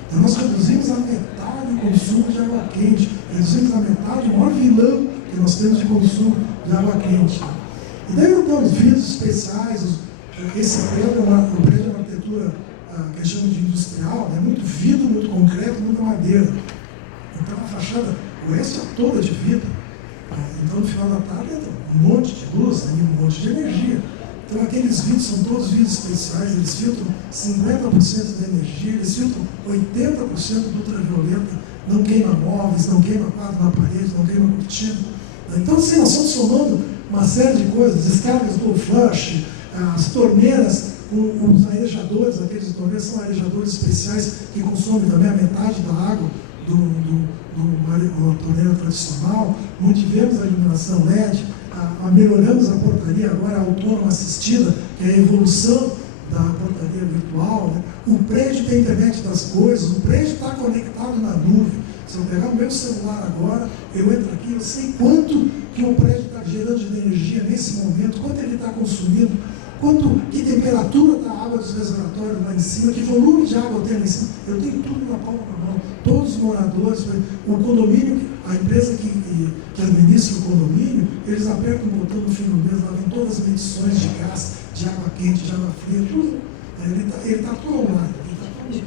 Então nós reduzimos a metade o consumo de água quente, reduzimos a metade o maior vilão que nós temos de consumo de água quente. E daí nós temos vidros especiais, esse prédio é uma arquitetura que a gente chama de industrial, muito vidro, muito concreto, muita madeira. Então a fachada oeste é toda de vidro. Então no final da tarde entra um monte de luz, um monte de energia. Então aqueles vidros são todos vidros especiais, eles filtram 50% da energia, eles filtram 80% do ultravioleta, não queima móveis, não queima quadro na parede, não queima cortina. Então assim, nós estamos somando uma série de coisas, descargas do flush, as torneiras, os arejadores, aqueles torneiras são arejadores especiais que consomem também a metade da água uma torneira tradicional, mantivemos a iluminação LED, melhoramos a portaria agora autônoma assistida, que é a evolução da portaria virtual. O prédio tem internet das coisas, o prédio está conectado na nuvem. Se eu pegar o meu celular agora, eu entro aqui, eu sei quanto que o prédio está gerando de energia nesse momento, quanto ele está consumindo, que temperatura está a água dos reservatórios lá em cima, que volume de água eu tenho lá em cima. Eu tenho tudo na palma da mão. Todos os moradores, o condomínio, a empresa que administra o condomínio, eles apertam o botão no fim do mês, lá vem todas as medições de gás, de água quente, de água fria, tudo. Ele está tudo online, ele está tudo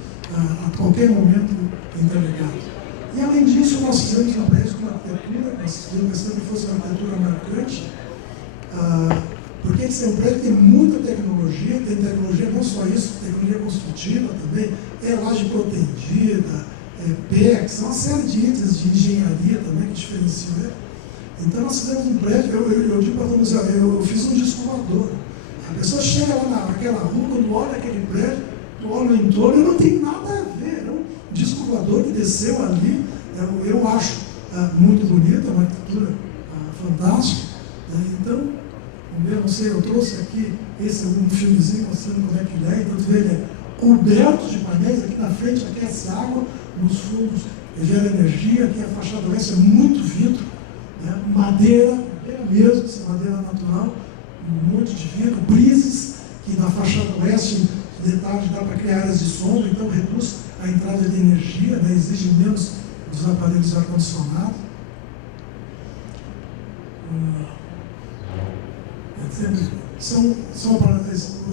a qualquer momento interligado. E além disso, nós fizemos um prédio com arquitetura, nós quisemos que fosse uma arquitetura marcante, porque esse é um prédio que tem muita tecnologia, tem tecnologia não só isso, tecnologia construtiva também, é laje protegida, PEX, uma série de itens de engenharia também que diferenciam ele. Então nós fizemos um prédio, eu digo para todos, eu fiz um disco voador. A pessoa chega lá naquela rua, quando olha aquele prédio, tu olha o entorno e não tem nada a ver. É um disco voador que desceu ali, eu acho muito bonito, é uma arquitetura fantástica. Então, eu não sei, eu trouxe aqui esse um filmezinho mostrando como é que ele é, então tu vê, ele é coberto de painéis, aqui na frente aquece água, nos fundos gera energia, aqui a fachada oeste é muito vidro, madeira mesmo, essa madeira natural, um monte de vidro, brises, que na fachada oeste, de tarde dá para criar áreas de sombra, então reduz a entrada de energia, exige menos dos aparelhos de ar-condicionado.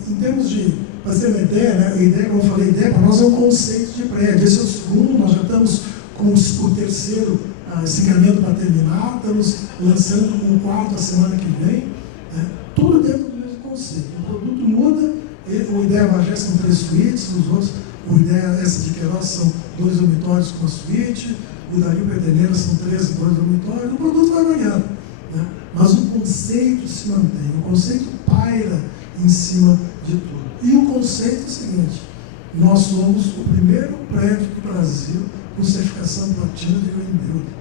Em termos de, para ter uma ideia, a ideia, como eu falei, para nós é um conceito de prédio. Esse é o segundo, nós já estamos com o terceiro ciclamento para terminar, estamos lançando um quarto a semana que vem, tudo dentro do mesmo conceito. O produto muda, o Ideia Bagé são 3 suítes, os outros, o Ideia essa de Queiroz são 2 dormitórios com uma suíte, o Dario Perdeneira são 3 e 2 dormitórios, o produto vai variando. Mas o conceito se mantém, o conceito paira em cima de tudo. E o conceito é o seguinte: nós somos o primeiro prédio do Brasil com certificação platina de Green Building.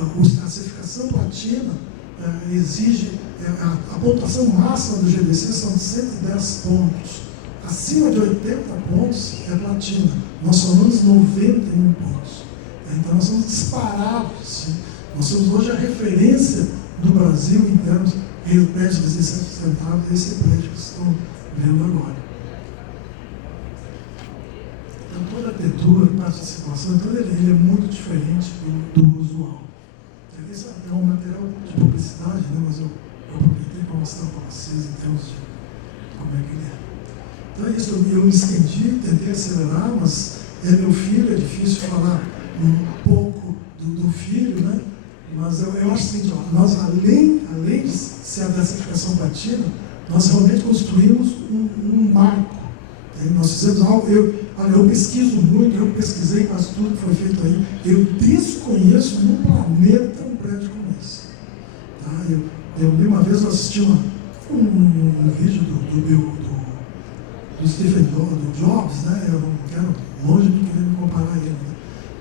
A certificação platina exige, a pontuação máxima do GBC são 110 pontos. Acima de 80 pontos é platina. Nós somamos 91 pontos. Então nós somos disparados. Sim. Nós somos hoje a referência do Brasil em termos de prédios de 16 centavos, esse prédio que estão vendo agora. Então, toda a arquitetura, participação, então ele é muito diferente do usual. Esse é um material de publicidade, né? Mas eu aproveitei para mostrar para vocês em termos de como é que ele é. Então é isso, eu me estendi, tentei acelerar, mas é meu filho, é difícil falar um pouco do filho, né? Mas eu acho o seguinte, nós além de ser a densificação platina, nós realmente construímos um marco. Né? Nós fizemos algo, eu pesquiso muito, eu pesquisei quase tudo que foi feito aí, eu desconheço no planeta um prédio como esse. Tá? Eu uma vez eu assisti um vídeo do Stephen Jobs, né? Eu não quero longe de querer me comparar a ele, né?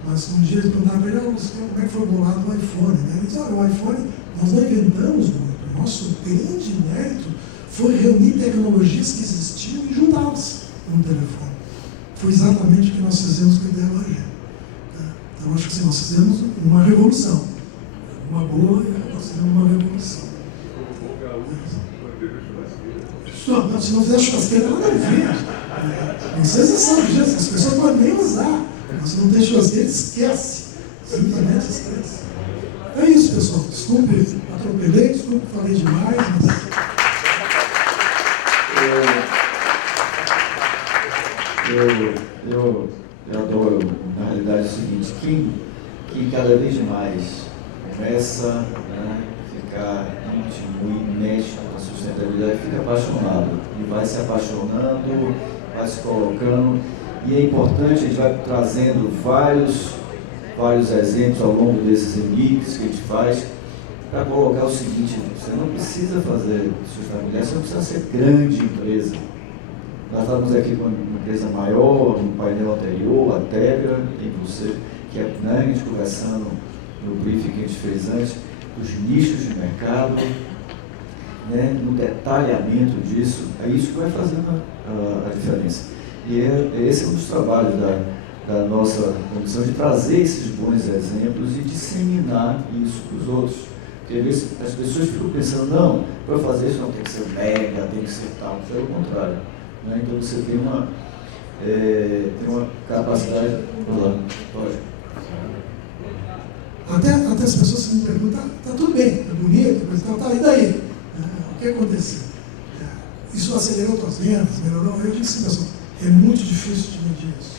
Mas um dia ele perguntava para ele, como é que foi bolado o iPhone? Né? Ele disse, olha, o iPhone nós não inventamos muito, o nosso grande mérito foi reunir tecnologias que existiam e juntá-las num telefone. Foi exatamente o que nós fizemos com a ideia G. Então acho que assim, nós fizemos uma revolução. Uma boa, nós fizemos uma revolução. Se não fizer churrasqueira, nada a ver. Não sei se você sabe disso, as pessoas não podem nem usar. Mas se não tem churrasqueira, esquece. Simplesmente esquece. É isso, pessoal. Desculpe, atropelei, desculpe, falei demais, mas... Eu adoro, na realidade, o seguinte, quem cada vez mais começa a ficar íntimo e mexe com a sustentabilidade, fica apaixonado e vai se apaixonando, vai se colocando, e é importante, a gente vai trazendo vários exemplos ao longo desses remixes que a gente faz, para colocar o seguinte, você não precisa fazer sustentabilidade, você não precisa ser grande empresa. Nós estávamos aqui com uma empresa maior, no painel anterior, a Tegra, tem você, que é, né, a gente conversando no briefing que a gente fez antes, os nichos de mercado, né, no detalhamento disso, é isso que vai fazendo a diferença. E esse é um dos trabalhos da nossa comissão, de trazer esses bons exemplos e disseminar isso para os outros. Porque às vezes as pessoas ficam pensando, não, para fazer isso não tem que ser mega, tem que ser tal, pelo contrário. Né? Então você tem uma capacidade. Lógico. Até as pessoas me perguntam, tá tudo bem, é bonito, mas tá, e daí? O que aconteceu? Isso acelerou tuas vendas, melhorou? Eu disse assim, pessoal, é muito difícil de medir isso.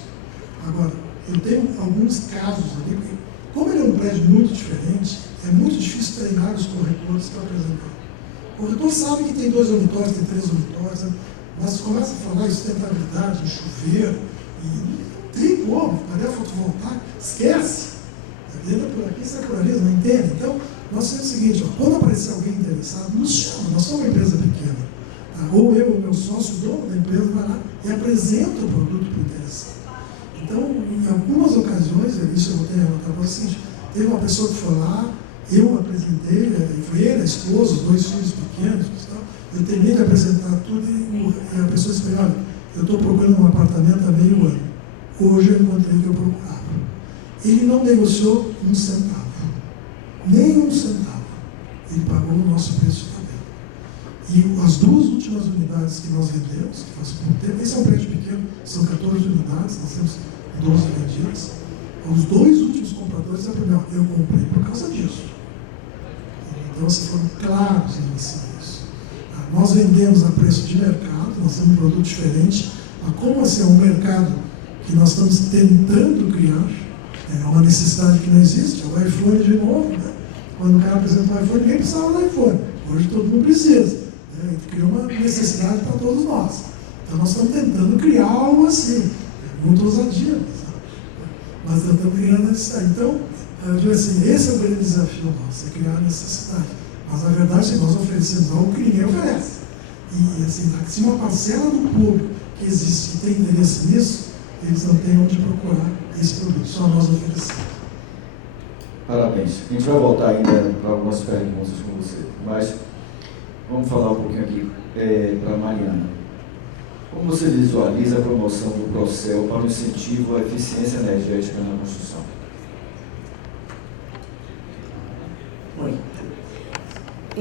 Agora, eu tenho alguns casos ali, porque como ele é um prédio muito diferente, é muito difícil treinar os corretores para apresentar. O corretor sabe que tem 2 dormitórios, tem 3 dormitórios, né? Mas começa a falar em sustentabilidade, em chuveiro, e tem como, tarefa fotovoltaica, esquece. Entra por aqui, sai por ali, não entende? Então, nós fazemos o seguinte, quando aparecer alguém interessado, nos chama, nós somos uma empresa pequena. Tá? Ou eu, ou meu sócio, o dono da empresa, vai lá e apresenta o produto para o interessado. Então, em algumas ocasiões, isso eu vou ter anotado para o seguinte, teve uma pessoa que foi lá, eu apresentei, foi ele, a esposa, os 2 filhos pequenos, tal. Eu terminei de apresentar tudo e a pessoa disse, olha, eu estou procurando um apartamento há meio ano. Hoje eu encontrei o que eu procurava. Ele não negociou um centavo. Nem um centavo. Ele pagou o nosso preço também. E as 2 últimas unidades que nós vendemos, que faz pouco tempo, esse é um prédio pequeno, são 14 unidades, nós temos 12 vendidas. Os 2 últimos compradores disseram, eu comprei por causa disso. Então, vocês foram claros em relação a isso. Nós vendemos a preço de mercado, nós temos um produto diferente, mas como assim é um mercado que nós estamos tentando criar, é uma necessidade que não existe, é o iPhone de novo, né? Quando o cara apresentou o iPhone, ninguém precisava do iPhone, hoje todo mundo precisa, né? A gente criou uma necessidade para todos nós. Então nós estamos tentando criar algo assim, muito ousadia, mas estamos criando a necessidade. Então, eu digo assim, esse é o grande desafio nosso, é criar a necessidade. Mas na verdade nós oferecemos algo que ninguém oferece. E assim, se uma parcela do público que existe, que tem interesse nisso, eles não têm onde procurar esse produto, só nós oferecemos. Parabéns. A gente vai voltar ainda para algumas perguntas com você, mas vamos falar um pouquinho aqui para a Mariana. Como você visualiza a promoção do Procel para o incentivo à eficiência energética na construção?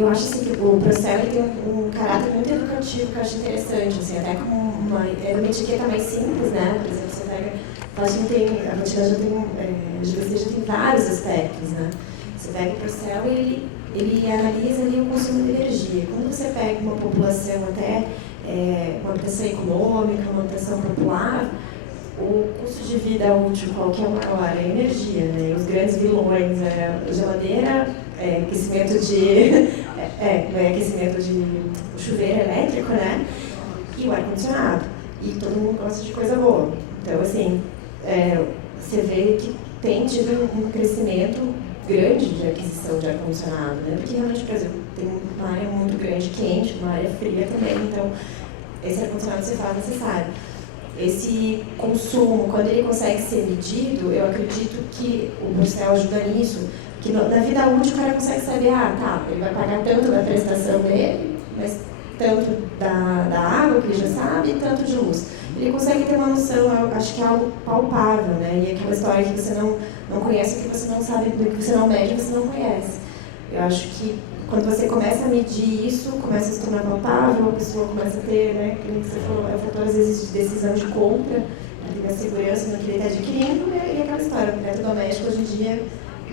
eu acho assim, que o Procel tem um caráter muito educativo que eu acho interessante, assim, até como uma etiqueta mais simples, né? Por exemplo, você pega, a rotina já tem vários aspectos, né? Você pega o Procel e ele analisa ali o consumo de energia. Quando você pega uma população até uma habitação econômica, uma habitação popular, o custo de vida útil, qual que é o maior? É a energia, né? Os grandes vilões, a geladeira, aquecimento de chuveiro elétrico, né? E o ar-condicionado. E todo mundo gosta de coisa boa. Então, assim, você vê que tem tido um crescimento grande de aquisição de ar-condicionado, né? Porque realmente, por exemplo, tem uma área muito grande quente, uma área fria também, então esse ar-condicionado se faz necessário. Esse consumo, quando ele consegue ser medido, eu acredito que o Procel ajuda nisso, que na vida útil o cara consegue saber, ele vai pagar tanto da prestação dele, mas tanto da água, que ele já sabe, e tanto de luz. Ele consegue ter uma noção, acho que é algo palpável, né? E aquela história que você não conhece, que você não sabe, do que você não mede, você não conhece. Eu acho que quando você começa a medir isso, começa a se tornar palpável, a pessoa começa a ter, né, como você falou, é um fator às vezes de decisão de compra, a segurança no que ele está adquirindo, e aquela história, o eletrodoméstico hoje em dia,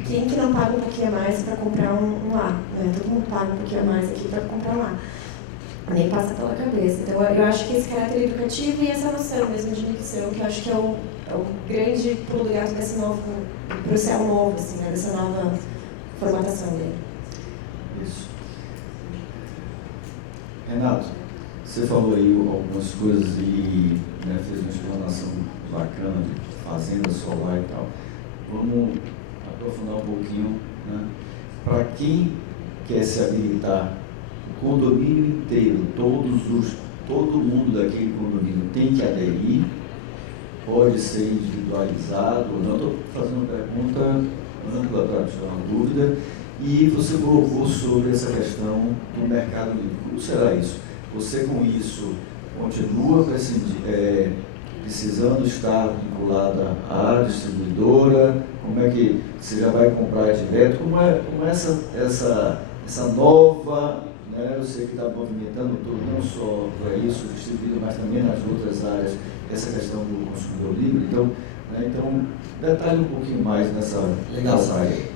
quem que não paga um pouquinho a mais para comprar um lar? Né? Todo mundo paga um pouquinho a mais aqui para comprar um lar. Nem passa pela cabeça. Então, eu acho que esse caráter educativo e essa noção mesmo de medição, que eu acho que é o grande pulo do gato desse novo processo novo, assim, né? Dessa nova formatação dele. Isso. Renato, você falou aí algumas coisas e, né, fez uma explanação bacana de fazenda solar e tal. Vamos aprofundar um pouquinho, né? Para quem quer se habilitar, o condomínio inteiro, todo mundo daquele condomínio tem que aderir, pode ser individualizado, não estou fazendo uma pergunta ampla para tirar uma dúvida. E você colocou sobre essa questão do mercado livre. Como será isso? Você com isso continua precisando estar vinculada à distribuidora? Como é que você já vai comprar direto? Como é essa nova, né? Eu sei que está movimentando tudo, não só para isso, distribuído, mas também nas outras áreas, essa questão do consumidor livre. Então, detalhe um pouquinho mais nessa área.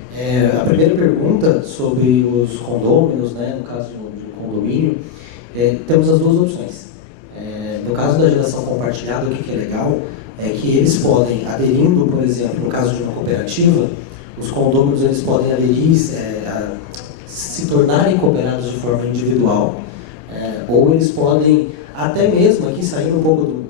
A primeira pergunta sobre os condôminos, né, no caso de um condomínio, temos as duas opções. No caso da geração compartilhada, o que é legal é que eles podem, aderindo, por exemplo, no caso de uma cooperativa, os condôminos eles podem aderir, se tornarem cooperados de forma individual, ou eles podem, até mesmo aqui saindo um pouco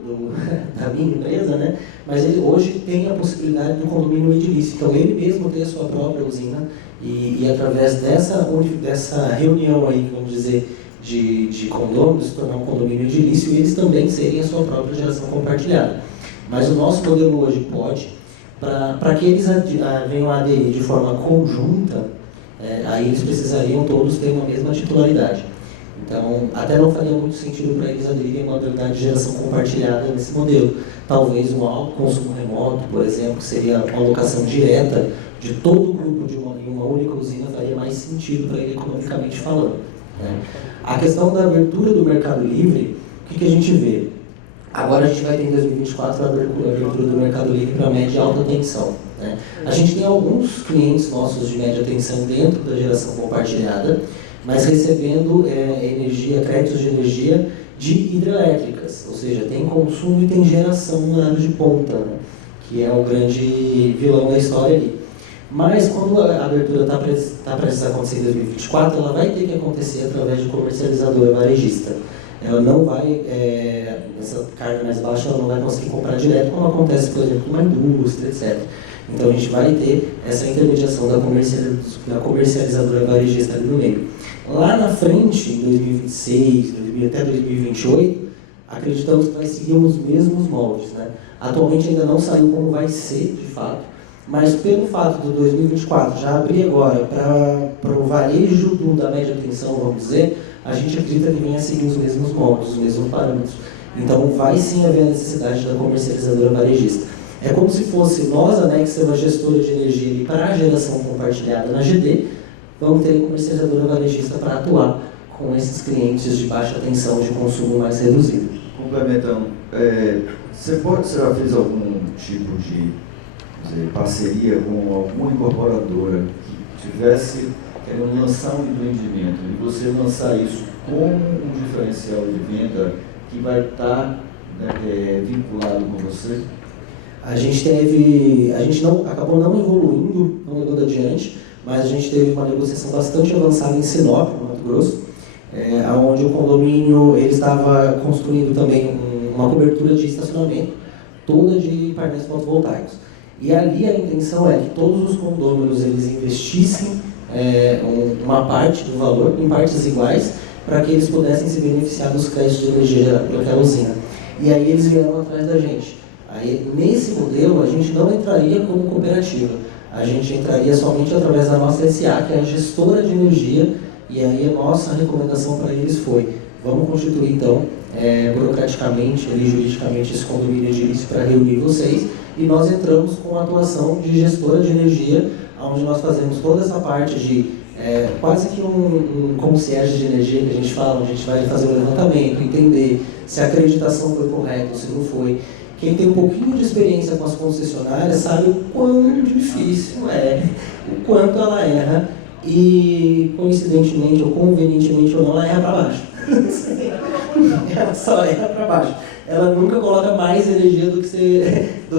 da minha empresa, né? Mas ele hoje tem a possibilidade do condomínio edilício, então ele mesmo ter a sua própria usina e através dessa reunião aí, vamos dizer, de condôminos, se tornar um condomínio edilício, eles também serem a sua própria geração compartilhada. Mas o nosso modelo hoje pode, para que eles venham a aderir de forma conjunta, aí eles precisariam todos ter uma mesma titularidade. Então, até não faria muito sentido para eles aderirem a uma modalidade de geração compartilhada nesse modelo. Talvez um alto consumo remoto, por exemplo, seria uma alocação direta de todo o grupo em uma única usina, faria mais sentido para ele economicamente falando. Né? A questão da abertura do mercado livre, o que a gente vê? Agora a gente vai ter em 2024 a abertura do mercado livre para média e alta tensão. Né? A gente tem alguns clientes nossos de média tensão dentro da geração compartilhada, mas recebendo créditos de energia de hidrelétricas, ou seja, tem consumo e tem geração no horário de ponta, né? Que é o grande vilão da história ali. Mas quando a abertura está prestes a acontecer em 2024, ela vai ter que acontecer através de comercializadora varejista. Ela não vai, essa carga mais baixa, ela não vai conseguir comprar direto, como acontece, por exemplo, numa indústria, etc. Então a gente vai ter essa intermediação da comercializadora varejista ali no meio. Lá na frente, em 2026, até 2028, acreditamos que vai seguir os mesmos moldes. Né? Atualmente ainda não saiu como vai ser, de fato, mas pelo fato do 2024 já abrir agora para o varejo da média tensão, vamos dizer, a gente acredita que venha a seguir os mesmos moldes, os mesmos parâmetros. Então vai sim haver a necessidade da comercializadora varejista. É como se fosse nós, a Nex, ser uma gestora de energia para a geração compartilhada na GD, vamos ter a comercializadora varejista para atuar com esses clientes de baixa tensão, de consumo mais reduzido. Complementando, você já fez algum tipo de parceria com alguma incorporadora que tivesse querendo lançar um empreendimento e você lançar isso com um diferencial de venda que vai estar vinculado com você? A gente acabou não evoluindo, não levando adiante, mas a gente teve uma negociação bastante avançada em Sinop, no Mato Grosso, onde o condomínio ele estava construindo também uma cobertura de estacionamento, toda de painéis fotovoltaicos. E ali a intenção é que todos os condôminos eles investissem uma parte do valor, em partes iguais, para que eles pudessem se beneficiar dos créditos de energia gerada pelaquela usina. E aí eles vieram atrás da gente. Aí, nesse modelo, a gente não entraria como cooperativa, a gente entraria somente através da nossa SA, que é a gestora de energia, e aí a nossa recomendação para eles foi: vamos constituir então, burocraticamente, juridicamente, esse condomínio de início para reunir vocês, e nós entramos com a atuação de gestora de energia, onde nós fazemos toda essa parte de quase que um concierge de energia que a gente fala, onde a gente vai fazer o levantamento, entender se a acreditação foi correta ou se não foi. Quem tem um pouquinho de experiência com as concessionárias sabe o quão difícil é, o quanto ela erra e, coincidentemente ou convenientemente ou não, ela erra para baixo. Ela só erra para baixo. Ela nunca coloca mais energia do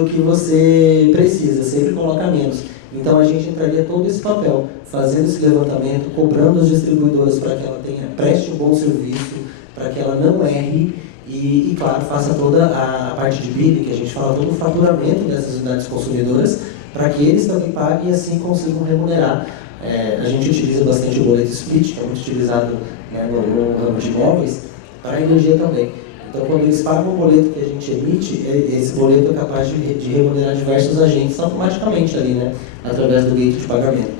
que você precisa, sempre coloca menos. Então a gente entraria todo esse papel, fazendo esse levantamento, cobrando as distribuidoras para que ela preste um bom serviço, para que ela não erre e claro, faça toda a parte de bidding, que a gente fala, todo o faturamento dessas unidades consumidoras, para que eles também paguem e assim consigam remunerar. A gente utiliza bastante o boleto split, que é muito utilizado no ramo de imóveis, para a energia também. Então, quando eles pagam o boleto que a gente emite, esse boleto é capaz de remunerar diversos agentes automaticamente ali, através do gateway de pagamento.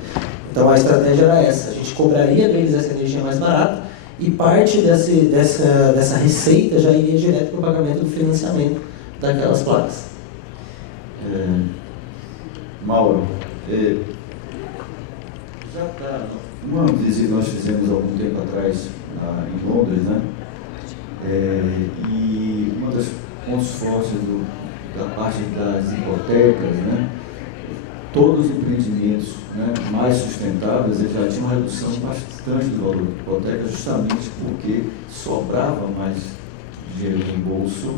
Então, a estratégia era essa: a gente cobraria deles essa energia mais barata e parte dessa receita já iria direto para o pagamento do financiamento daquelas placas. Mauro, já está. Uma visita que nós fizemos há algum tempo atrás em Londres, e uma das pontos fortes da parte das hipotecas, todos os empreendimentos mais sustentáveis eles já tinham uma redução bastante do valor da hipoteca, justamente porque sobrava mais dinheiro no bolso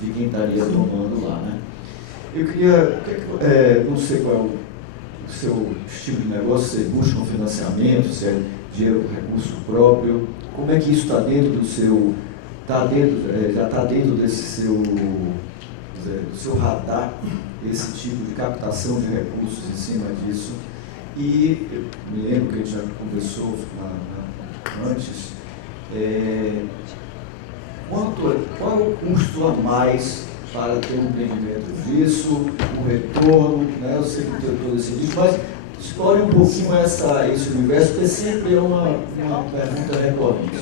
de quem estaria tomando lá. Eu queria, não sei qual é o seu estilo de negócio, se você busca um financiamento, se é dinheiro, recurso próprio, como é que isso está dentro do seu, já está dentro desse do seu radar, esse tipo de captação de recursos em cima disso. E eu me lembro que a gente já conversou antes, qual é o custo a mais para ter um empreendimento disso, o retorno, eu sei que tem todo esse disco, mas explore um pouquinho esse universo, porque sempre é uma pergunta recorrente.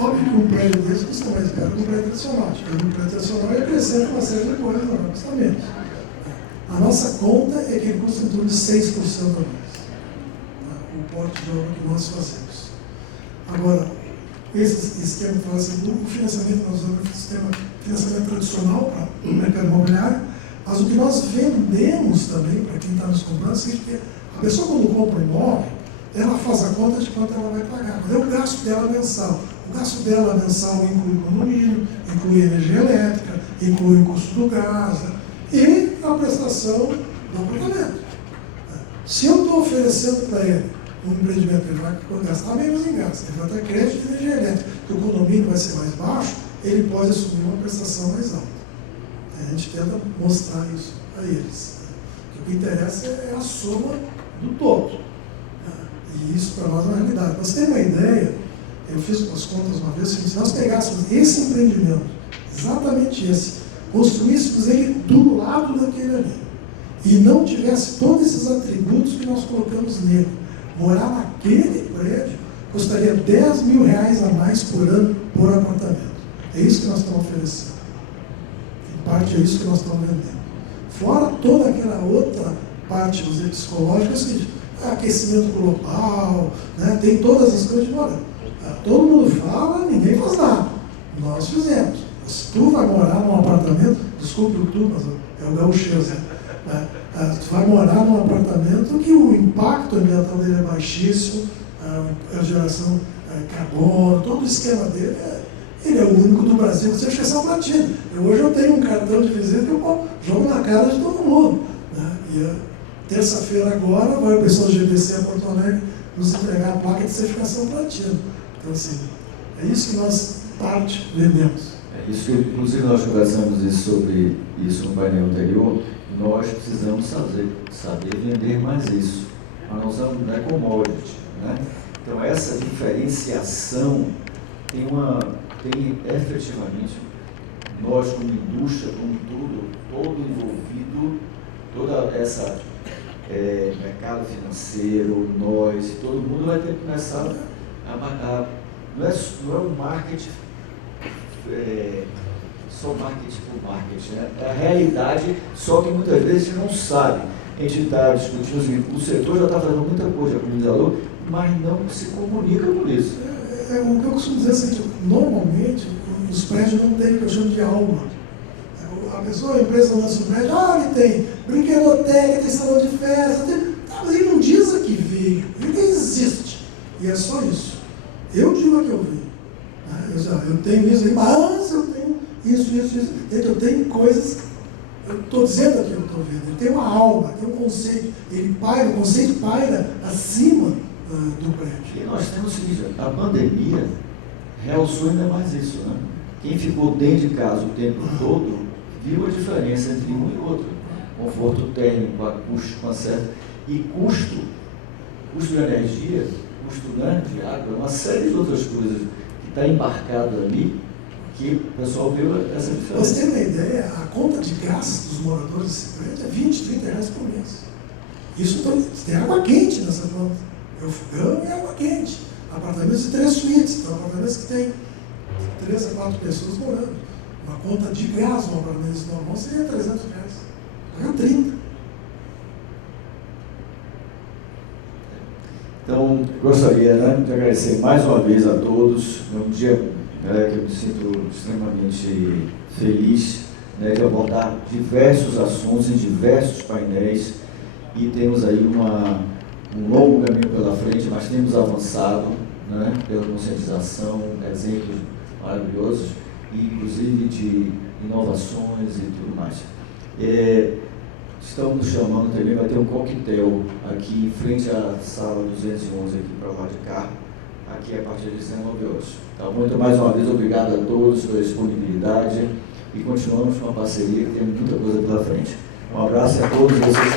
Óbvio que um prédio desse custa mais caro que um prédio tradicional. Um prédio tradicional ele acrescenta uma série de coisas, não custa menos. A nossa conta é que ele custa em torno de 6% a mais. O porte de obra que nós fazemos. Agora, esse esquema que fala assim, o financiamento nós usamos é um sistema de financiamento tradicional para o mercado imobiliário, mas o que nós vendemos também para quem está nos comprando é o seguinte: a pessoa quando compra um imóvel, ela faz a conta de quanto ela vai pagar. Qual é o gasto dela mensal? O gasto dela mensal inclui condomínio, inclui energia elétrica, inclui o custo do gás e a prestação do apartamento. Se eu estou oferecendo para ele um empreendimento, ele vai gastar menos em gás, ele vai ter crédito de energia elétrica, que o condomínio vai ser mais baixo, ele pode assumir uma prestação mais alta. A gente tenta mostrar isso a eles. O que interessa é a soma do todo. E isso para nós é uma realidade. Para você ter uma ideia, eu fiz umas contas uma vez, se nós pegássemos esse empreendimento, exatamente esse, construíssemos ele do lado daquele ali, e não tivesse todos esses atributos que nós colocamos nele, morar naquele prédio custaria R$10 mil a mais por ano por apartamento. É isso que nós estamos oferecendo. Em parte é isso que nós estamos vendendo. Fora toda aquela outra parte, vamos dizer, psicológica, é o seguinte: aquecimento global, né? Tem todas as coisas. Olha, todo mundo fala, ninguém faz nada. Nós fizemos. Se tu vai morar num apartamento, desculpe o tu, mas é o gauchês, né? Tu vai morar num apartamento que o impacto ambiental dele é baixíssimo, a geração carbono, todo o esquema dele ele é o único do Brasil que tem exceção platina. Hoje eu tenho um cartão de visita que eu jogo na cara de todo mundo, né? E terça-feira agora vai o pessoal do GBC a Porto Alegre nos entregar a placa de certificação platina. Então, assim, é isso que nós, parte, vendemos. É isso que, inclusive, nós conversamos sobre isso no painel anterior. Nós precisamos saber vender mais isso. Mas não é commodity, né? Então, essa diferenciação tem efetivamente, nós como indústria, como todo envolvido, toda essa mercado financeiro, nós, todo mundo vai ter que começar não é um marketing, só marketing por marketing, né? É a realidade, só que muitas vezes a gente não sabe. A gente está discutindo, o setor já está fazendo muita coisa com o valor, mas não se comunica com isso. O que eu costumo dizer é assim, que normalmente os prédios não têm o que eu chamo de alma. A pessoa, a empresa lança o prédio, ele tem brinquedoteca, tem salão de festa, mas ele não diz a que veio, ele existe. E é só isso. Eu digo a que eu vi. Eu tenho isso aí, mas eu tenho isso. Eu tenho coisas, eu estou dizendo aqui que eu estou vendo. Ele tem uma alma, tem um conceito, o conceito paira acima do prédio. E nós temos o seguinte, a pandemia realçou ainda mais isso, né? Quem ficou dentro de casa o tempo todo viu a diferença entre um e outro. Conforto térmico, acústico, e custo de energia, custo de água, uma série de outras coisas que está embarcado ali, que o pessoal viu essa diferença. Você tem uma ideia, a conta de gás dos moradores desse prédio é 20, 30 reais por mês. Isso tem água quente nessa conta. É o fogão e água quente. Apartamentos de 3 suítes, então apartamentos que tem 3 a 4 pessoas morando. Uma conta de gás no apartamento normal seria 300 reais. Paga 30. Então, gostaria, né, de agradecer mais uma vez a todos. É um dia que eu me sinto extremamente feliz, né, de abordar diversos assuntos em diversos painéis e temos aí um longo caminho pela frente, mas temos avançado, né, pela conscientização, exemplos maravilhosos, inclusive de inovações e tudo mais. Estamos chamando também, vai ter um coquetel aqui em frente à sala 211 aqui para lá de cá, aqui a partir de 19 horas. Então, muito mais uma vez, obrigado a todos pela disponibilidade e continuamos com uma parceria que tem muita coisa pela frente. Um abraço a todos vocês.